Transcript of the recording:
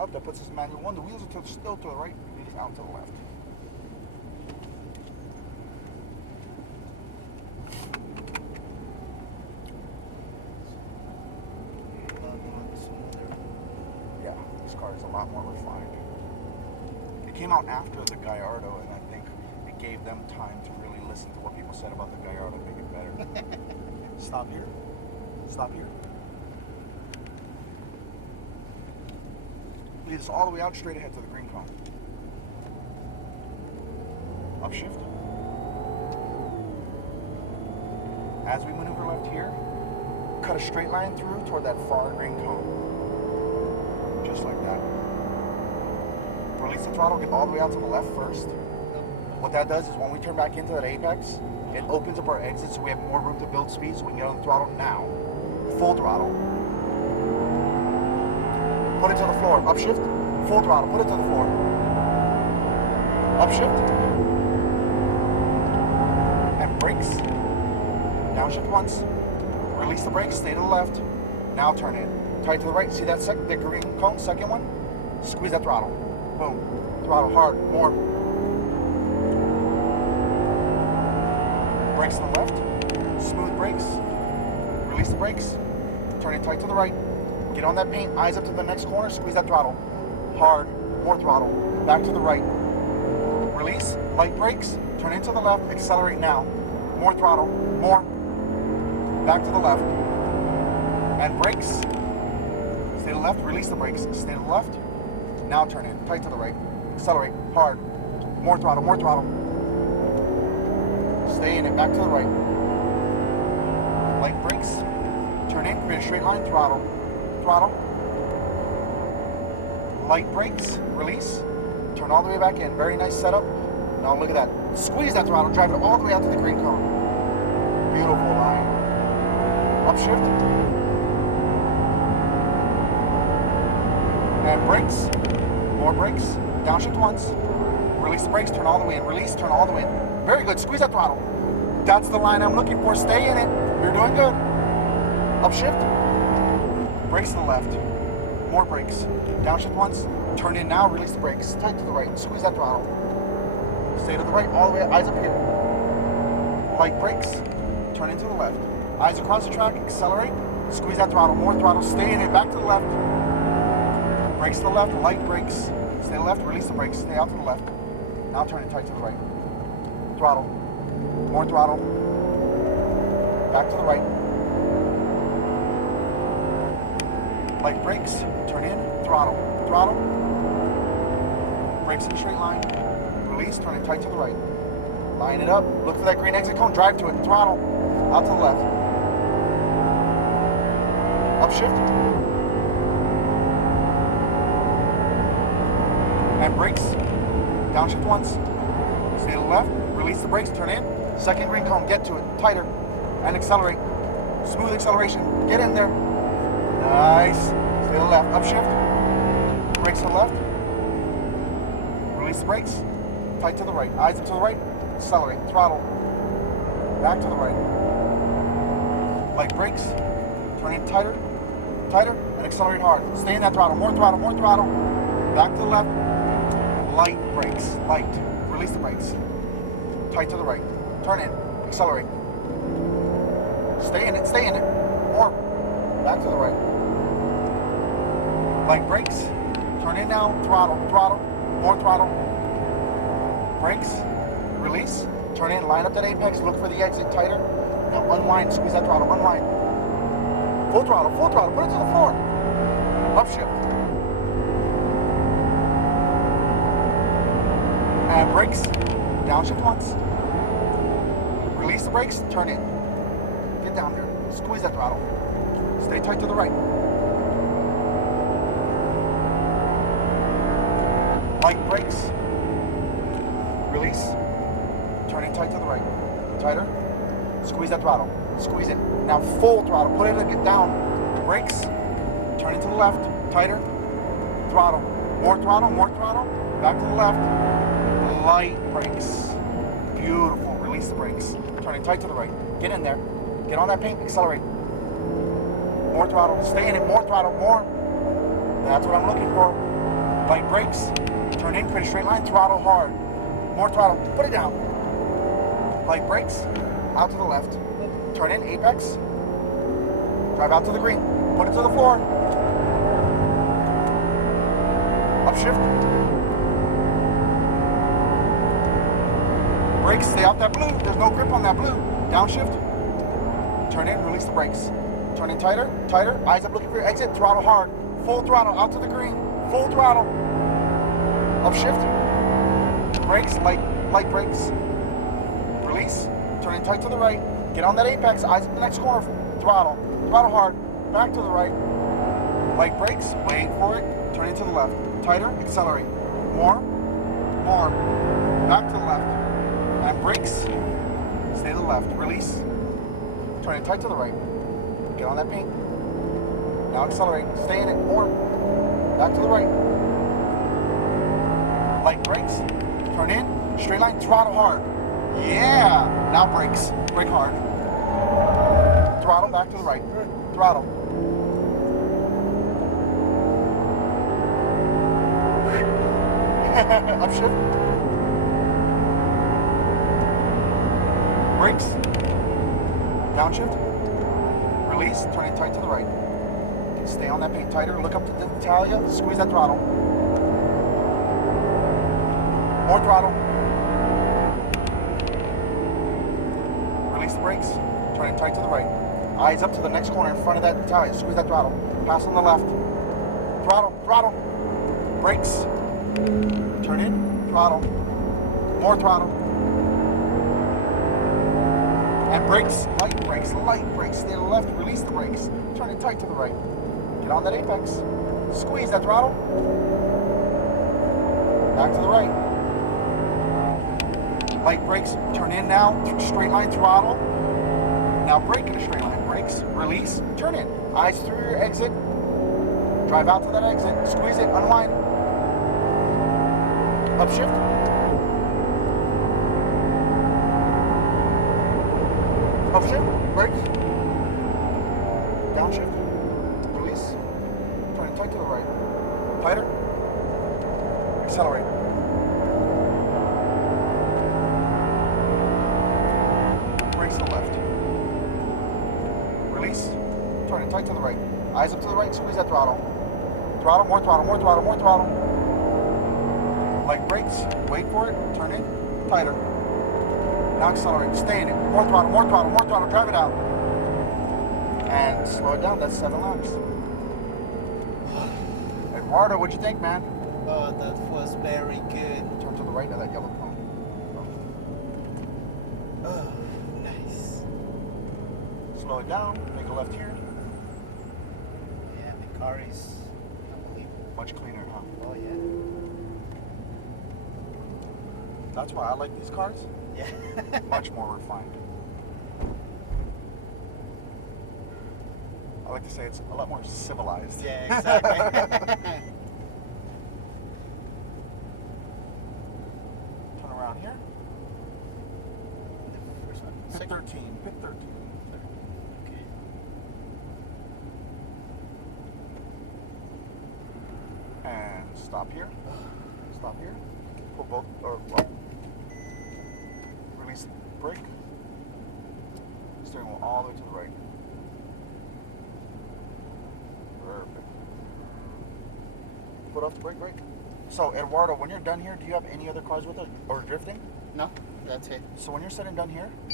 Up, that puts us in manual 1. The wheels are still to the right, these out to the left. Yeah, this car is a lot more refined. It came out after the Gallardo, and I think it gave them time to really listen to what people said about the Gallardo and make it better. Stop here. Stop here. Lead us all the way out straight ahead to the green cone. Upshift. As we maneuver left here, cut a straight line through toward that far green cone. Just like that. Release the throttle, get all the way out to the left first. What that does is when we turn back into that apex, it opens up our exit so we have more room to build speed so we can get on the throttle now. Full throttle. Put it to the floor. Upshift. Full throttle. Put it to the floor. Upshift. And brakes. Downshift once. Release the brakes. Stay to the left. Now turn in. Tight to the right. See that the green cone? Second one? Squeeze that throttle. Boom. Throttle hard. More. Brakes to the left. Smooth brakes. Release the brakes. Turn it tight to the right. Get on that paint, eyes up to the next corner, squeeze that throttle. Hard, more throttle, back to the right. Release, light brakes, turn into the left, accelerate now. More throttle, more. Back to the left. And brakes. Stay to the left, release the brakes. Stay to the left. Now turn in, tight to the right. Accelerate, hard. More throttle, more throttle. Stay in it, back to the right. Light brakes. Turn in, create a straight line, throttle. Throttle. Light brakes, release. Turn all the way back in. Very nice setup. Now look at that. Squeeze that throttle, drive it all the way out to the green cone. Beautiful line. Upshift. And brakes. More brakes. Downshift once. Release the brakes, turn all the way in. Release, turn all the way in. Very good. Squeeze that throttle. That's the line I'm looking for. Stay in it. You're doing good. Upshift. Brakes to the left. More brakes. Downshift once. Turn in now. Release the brakes. Tight to the right. Squeeze that throttle. Stay to the right. All the way. Eyes up here. Light brakes. Turn into the left. Eyes across the track. Accelerate. Squeeze that throttle. More throttle. Stay in it. Back to the left. Brakes to the left. Light brakes. Stay to the left. Release the brakes. Stay out to the left. Now turn it tight to the right. Throttle. More throttle. Back to the right. Light brakes, turn in, throttle, throttle. Brakes in a straight line. Release, turn it tight to the right. Line it up, look for that green exit cone, drive to it, throttle, out to the left. Upshift. And brakes, downshift once. Stay to the left, release the brakes, turn in. Second green cone, get to it, tighter, and accelerate. Smooth acceleration, get in there. Nice. Stay to the left. Upshift. Brakes to the left. Release the brakes. Tight to the right. Eyes up to the right. Accelerate. Throttle. Back to the right. Light brakes. Turn in tighter. Tighter. And accelerate hard. Stay in that throttle. More throttle. More throttle. Back to the left. Light brakes. Light. Release the brakes. Tight to the right. Turn in. Accelerate. Stay in it. Stay in it. More. Back to the right. Light brakes. Turn in now. Throttle. Throttle. More throttle. Brakes. Release. Turn in. Line up that apex. Look for the exit tighter. Now unwind. Squeeze that throttle. Unwind. Full throttle. Full throttle. Put it to the floor. Upshift. And brakes. Downshift once. Release the brakes. Turn in. Get down there. Squeeze that throttle. Stay tight to the right. Light brakes. Release. Turning tight to the right. Tighter. Squeeze that throttle. Squeeze it. Now full throttle. Put it to get down. Brakes. Turn it to the left. Tighter. Throttle. More throttle. More throttle. Back to the left. Light brakes. Beautiful. Release the brakes. Turning tight to the right. Get in there. Get on that paint. Accelerate. More throttle. Stay in it. More throttle. More. That's what I'm looking for. Light brakes. Turn in, create a straight line, throttle hard. More throttle, put it down. Light brakes, out to the left. Turn in, apex. Drive out to the green. Put it to the floor. Upshift. Brakes, stay out that blue. There's no grip on that blue. Downshift. Turn in, release the brakes. Turn in tighter, tighter. Eyes up looking for your exit. Throttle hard. Full throttle, out to the green. Full throttle. Upshift. Brakes, light brakes. Release. Turn in tight to the right. Get on that apex. Eyes up the next corner. Throttle. Throttle hard. Back to the right. Light brakes. Wait for it. Turn it to the left. Tighter. Accelerate. More. More. Back to the left. And brakes. Stay to the left. Release. Turn it tight to the right. Get on that paint. Now accelerate. Stay in it. More. Back to the right. Light brakes. Turn in. Straight line. Throttle hard. Yeah. Now brakes. Brake hard. Throttle back to the right. Throttle. Upshift. Brakes. Downshift. Release. Turn it tight to the right. Stay on that paint tighter. Look up to the Italia. Squeeze that throttle. More throttle. Release the brakes. Turn it tight to the right. Eyes up to the next corner in front of that Italia. Squeeze that throttle. Pass on the left. Throttle. Throttle. Brakes. Turn in. Throttle. More throttle. And brakes. Light brakes. Light brakes. Stay to the left. Release the brakes. Turn it tight to the right. Get on that apex. Squeeze that throttle. Back to the right. Light brakes. Turn in now. Straight line throttle. Now brake in a straight line. Brakes. Release. Turn in. Eyes through your exit. Drive out to that exit. Squeeze it. Unwind. Upshift. Upshift. Brakes. Downshift. Release. Turn it tight to the right. Tighter. Accelerate. Brakes to the left. Release. Turn it tight to the right. Eyes up to the right. Squeeze that throttle. Throttle. More throttle. More throttle. More throttle. Light brakes. Wait for it. Turn in. Tighter. Now accelerate. Stay in it. More throttle. More throttle. More throttle. Drive it out. And slow it down. That's 7 laps. Eduardo, what'd you think, man? Oh, that was very good. Turn to the right of that yellow cone. Oh, nice. Slow it down. Make a left here. Yeah, the car is unbelievable. Much cleaner, huh? Oh, yeah. That's why I like these cars. Yeah. Much more refined. I like to say it's a lot more civilized. Yeah, exactly. Turn around here. The first one. Pit 13. Pit 13. Okay. And stop here. Stop here. Pull both, or well, release the brake. Steering wheel all the way to the right. Perfect. Put off the brake. So, Eduardo, when you're done here, do you have any other cars with it or drifting? No, that's it. So when you're said and done here,